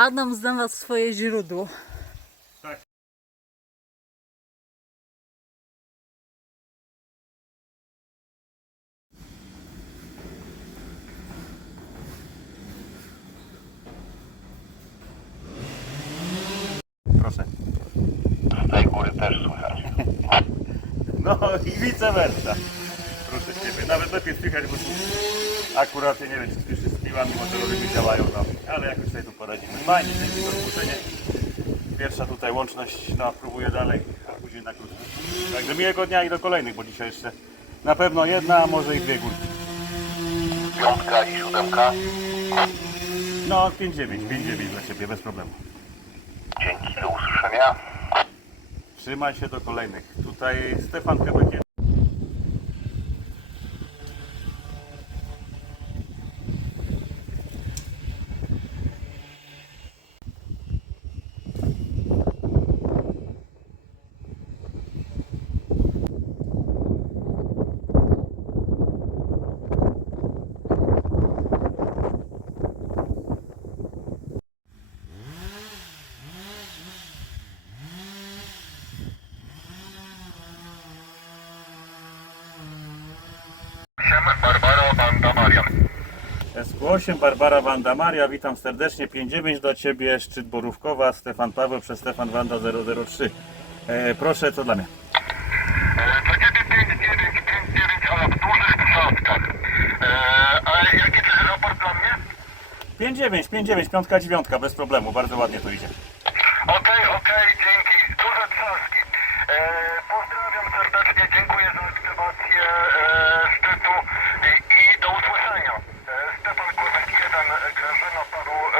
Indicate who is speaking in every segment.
Speaker 1: Adam znalazł swoje źródło.
Speaker 2: Tak. Proszę.
Speaker 3: Tej góry też słychać.
Speaker 2: No i vice versa. Proszę Ciebie, nawet lepiej słychać, bo tu akurat ja nie wiem, czy słyszysz z piłami, motorowe nie działają, no. Ale jakoś sobie tu poradzimy. Fajnie, dzięki za zgłoszenie. Pierwsza tutaj łączność, no próbuję dalej, a później na krótko. Także miłego dnia i do kolejnych, bo dzisiaj jeszcze na pewno jedna, a może i dwie górki.
Speaker 3: Piątka i siódemka.
Speaker 2: No 5-9, 5-9 dla Ciebie, bez problemu.
Speaker 3: Dzięki, do usłyszenia.
Speaker 2: Trzymaj się do kolejnych. Tutaj Stefan Kebekier.
Speaker 3: Barbara Banda Marian.
Speaker 2: SQ8 Barbara Wanda Maria, witam serdecznie. 5-9 do Ciebie, szczyt Borówkowa, Stefan Paweł przez Stefan Wanda 003. E, proszę, co dla mnie?
Speaker 3: Do ciebie 5959, ale w dużych trzaskach. Eee, ale jaki to jest raport dla mnie?
Speaker 2: 5-9, 5-9, piątka, dziewiątka, bez problemu, bardzo ładnie to idzie.
Speaker 3: Okej, okej, dzięki. Duże trzaski. Eee, pozdrawiam serdecznie, dziękuję za aktywację eee, szczytu i, i do usłyszenia. Eee, Stefan Kłebek 1,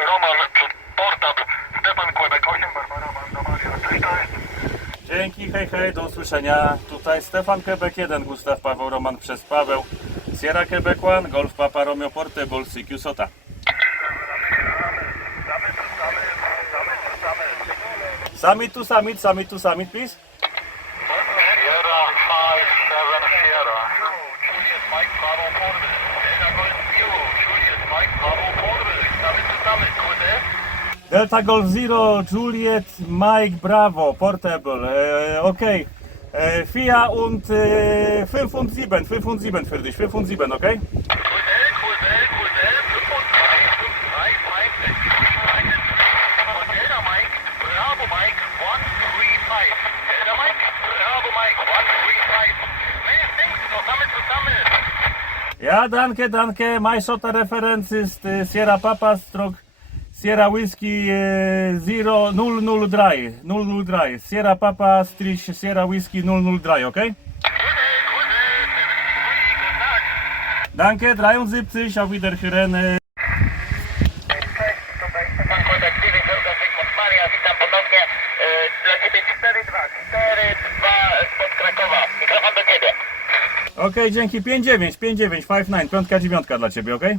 Speaker 3: Roman przed portal. Stefan Kłebek 8, Barbara Banda Maria. Cześć, cześć.
Speaker 2: Dzięki, hej, hej, do usłyszenia. Tutaj Stefan Quebec 1, Gustaw Paweł Roman przez Paweł. Sierra Quebec 1, Golf Papa Romeo Portable, CQ Sota. Summit to summit, summit to summit, please.
Speaker 3: Sierra 5, 7, Sierra. Julius Mike Bravo Portable. Delta Golf Zero. Julius Mike Bravo Portable. Summit to summit, kurde.
Speaker 2: Delta Golf Zero, Juliet, Mike, Bravo, Portable, äh, okay. Äh, vier und äh, 5 und 7, 5 und 7 für dich, 5 und 7, okay?
Speaker 3: Kurde, kurde, kurde. 5 und 3, 5, 3, 5, 6, 7, 1. Delta Mike, Bravo Mike, 1, 3, 5. Delta Mike, Bravo Mike, 1, 3, 5. Nee, thanks, summit to summit.
Speaker 2: Ja, danke, danke. My Shota reference ist äh, Sierra Papa Stroke Sierra Whisky äh, 0 003 003 Sierra Papa Strich Sierra Whisky 003, okay?
Speaker 3: Kurde, kurde, 73, guten Tag.
Speaker 2: Danke, 73, auf Wiederhören.
Speaker 3: Cześć, tutaj Stefan Kłebek, 9 Orga Zygmunt Maria, witam ponownie. E, Dla Ciebie 4-2, 4-2 spod Krakowa. Mikrofon do Ciebie.
Speaker 2: Okej, dzięki 5-9, 5-9, 5-9, piątka, dziewiątka dla Ciebie, okej?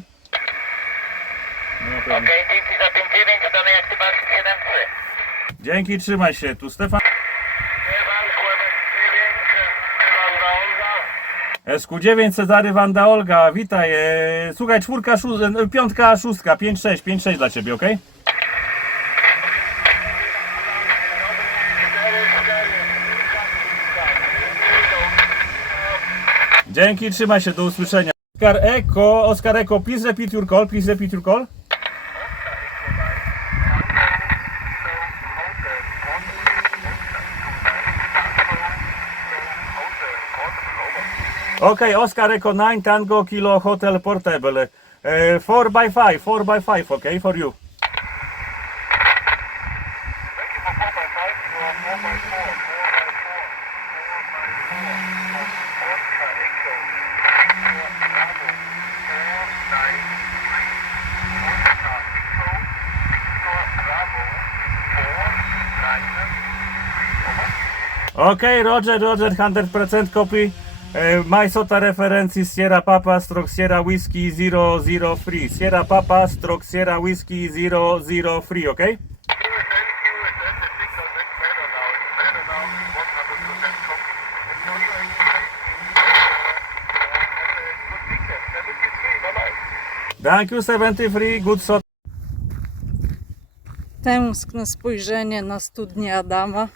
Speaker 2: No
Speaker 3: Okej, dzięki za 5-9, udanej aktywacji 7-3.
Speaker 2: Dzięki, trzymaj się. Tu Stefan.
Speaker 3: Stefan Kłebek, 9, Wanda Olga.
Speaker 2: SQ9 Cezary Wanda Olga, witaj. E, słuchaj, czwórka, szó, e, piątka, szóstka, 5-6, 5-6 dla Ciebie, okej? Dzięki, trzymaj się, do usłyszenia. Oscar Eko, Oscar Eko, please repeat your call, please repeat your call. Okay, Oscar Echo 9 Tango Kilo Hotel Portable. Uh, 4 by 5 4 by 5 okay, for you. Okay, Roger, Roger, 100% copy. Uh, my SOTA reference is Sierra Papa stroke Sierra Whiskey 003. Sierra Papa stroke Sierra Whiskey 003, okay? Thank you, 73. Good SOTA.
Speaker 1: Tęskne spojrzenie na studnię Adama.